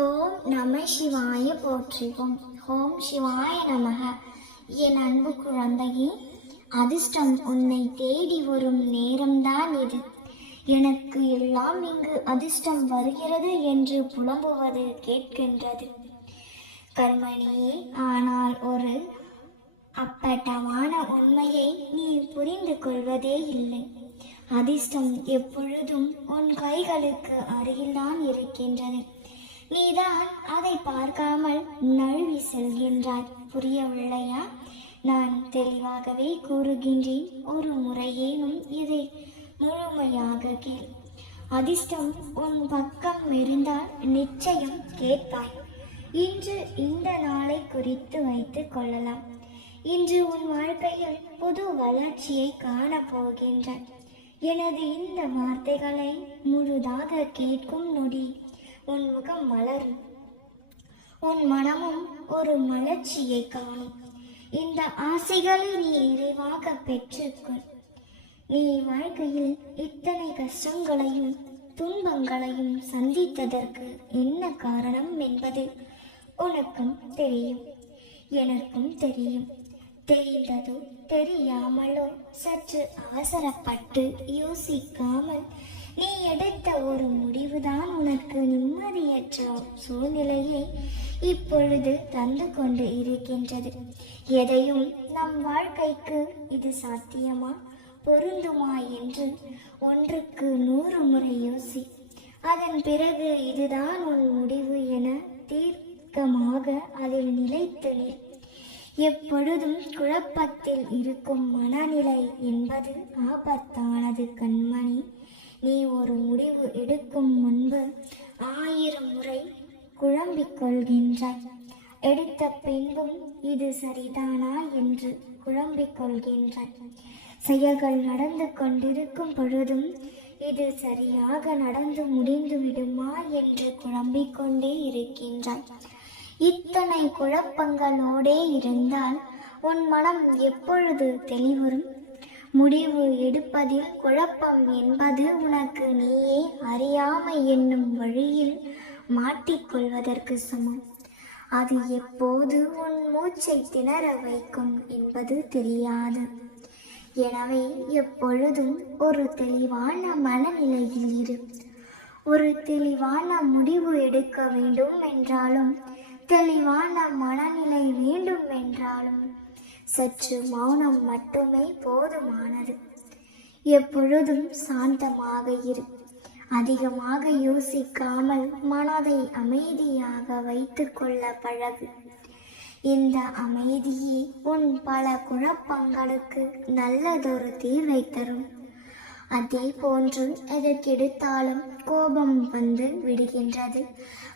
ஓம் நம சிவாய போற்றிவோம். ஓம் சிவாய நமக. என் அன்பு குழந்தையே அதிர்ஷ்டம் உன்னை தேடி வரும் நேரம்தான் இது. எனக்கு எல்லாம் இங்கு அதிர்ஷ்டம் வருகிறது என்று புலம்புவது கேட்கின்றது. கர்மணியே ஆனால் ஒரு அப்பட்டமான உண்மையை நீ புரிந்து கொள்வதே இல்லை. அதிர்ஷ்டம் எப்பொழுதும் உன் கைகளுக்கு அருகில்தான் இருக்கின்றது. நீதான் அதை பார்க்காமல் நழுவி செல்கின்றாய். புரியவில்லையா? நான் தெளிவாகவே கூறுகின்றேன். ஒரு முறையேனும் இதை முழுமையாக கேள். அதிர்ஷ்டம் உன் பக்கம் இருந்தால் நிச்சயம் கேட்பாய். இன்று இந்த நாளை குறித்து வைத்துக் கொள்ளலாம். இன்று உன் வாழ்க்கையில் புது வளர்ச்சியை காணப் போகின்றாய் எனது இந்த வார்த்தைகளை முழுதாக கேட்கும் நொடி உன் முகம் மலரும். உன் மனமும் ஒரு மலர்ச்சியை காணும். இந்த ஆசைகளை நீ நிறைவாக பெற்றுக்கொள். நீ வாழ்க்கையில் இத்தனை கஷ்டங்களையும் துன்பங்களையும் சந்தித்ததற்கு என்ன காரணம் என்பது உனக்கும் தெரியும். எனக்கும் தெரியும். தெரிந்ததோ தெரியாமலோ சற்று அவசரப்பட்டு யோசிக்காமல் நீ எடுத்த ஒரு முடிவுதான் உனக்கு நிம்மதியற்ற சூழ்நிலையை இப்பொழுது தந்து கொண்டு இருக்கின்றது. எதையும் நம் வாழ்க்கைக்கு இது சாத்தியமா? பொருந்துமா என்று ஒன்றுக்கு நூறு முறை யோசி. அதன் பிறகு இதுதான் உன் முடிவு என தீர்க்கமாக அதில் நிலைத்து நில். எப்பொழுதும் குழப்பத்தில் இருக்கும் மனநிலை என்பது ஆபத்தானது கண்மணி. நீ ஒரு முடிவு எடுக்கும் முன்பு ஆயிரம் முறை குழம்பிக் கொள்கின்றாய். எடுத்த பின்பும் இது சரிதானா என்று குழம்பிக் கொள்கின்றாய். செயல்கள் நடந்து கொண்டிருக்கும் பொழுதும் இது சரியாக நடந்து முடிந்து விடுமா என்று குழம்பிக் கொண்டே இருக்கின்றாய். இத்தனை குழப்பங்களோடே இருந்தால் உன் மனம் எப்பொழுது தெளிவுறும்? முடிவு எடுப்பதில் குழப்பம் என்பது உனக்கு நீயே அறியாமை என்னும் வழியில் மாட்டிக்கொள்வதற்கு சமம். அது எப்போது உன் மூச்சை திணற வைக்கும் என்பது தெரியாது. எனவே எப்பொழுதும் ஒரு தெளிவான மனநிலையில் இரு. ஒரு தெளிவான முடிவு எடுக்க வேண்டும் என்றாலும் தெளிவான மனநிலை வேண்டும் என்றாலும் சற்று மௌனம் மட்டுமே போதுமானது. எப்பொழுதும் சாந்தமாக இரு. அதிகமாக யோசிக்காமல் மனதை அமைதியாக வைத்துக்கொள்ள பழகு. இந்த அமைதியே உன் பல குழப்பங்களுக்கு நல்லதொரு தீர்வை தரும். அதே போன்று எதற்கெடுத்தாலும் கோபம் வந்து விடுகின்றது.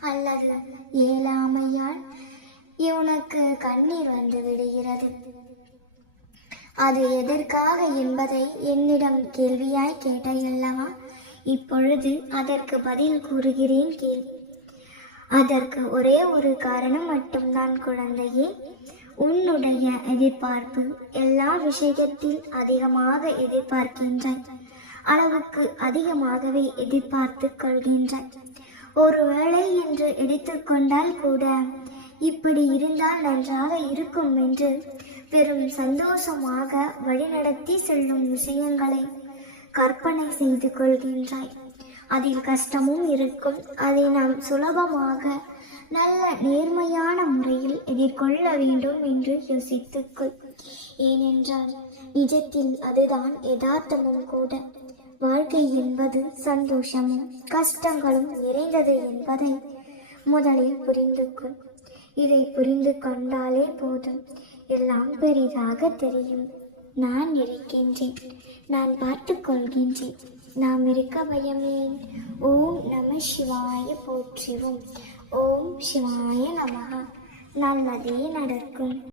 அல்லது இயலாமையால் இவனுக்கு கண்ணீர் வந்து விடுகிறது. அது எதற்காக என்பதை என்னிடம் கேள்வியாய் கேட்டாயல்லவா? இப்பொழுது அதற்கு பதில் கூறுகிறேன் கேள். அதற்கு ஒரே ஒரு காரணம் மட்டும்தான் குழந்தையே. உன்னுடைய எதிர்பார்ப்பு எல்லா விஷயத்தில் அதிகமாக எதிர்பார்க்கின்றாய். அளவுக்கு அதிகமாகவே எதிர்பார்த்து கொள்கின்றாய். ஒருவேளை என்று எடுத்துக்கொண்டால் கூட இப்படி இருந்தால் நன்றாக இருக்கும் என்று பெரும் சந்தோஷமாக வழிநடத்தி செல்லும் விஷயங்களை கற்பனை செய்து கொள்கின்றாய். அதில் கஷ்டமும் இருக்கும். அதை நாம் சுலபமாக நல்ல நேர்மையான முறையில் எதிர்கொள்ள வேண்டும் என்று யோசித்துக்கொள். ஏனென்றால் நிஜத்தில் அதுதான் யதார்த்தமும் கூட. வாழ்க்கை என்பது சந்தோஷமும் கஷ்டங்களும் நிறைந்தது என்பதை முதலில் புரிந்து கொள் இதை புரிந்து கொண்டாலே போதும். எல்லாம் பெரிதாக தெரியும். நான் இருக்கின்றேன். நான் பார்த்து கொள்கின்றேன். நாம் இருக்க பயமேன் ஓம் நம சிவாய போற்றிவோம். ஓம் சிவாய நமகா நல்லதே நடக்கும்.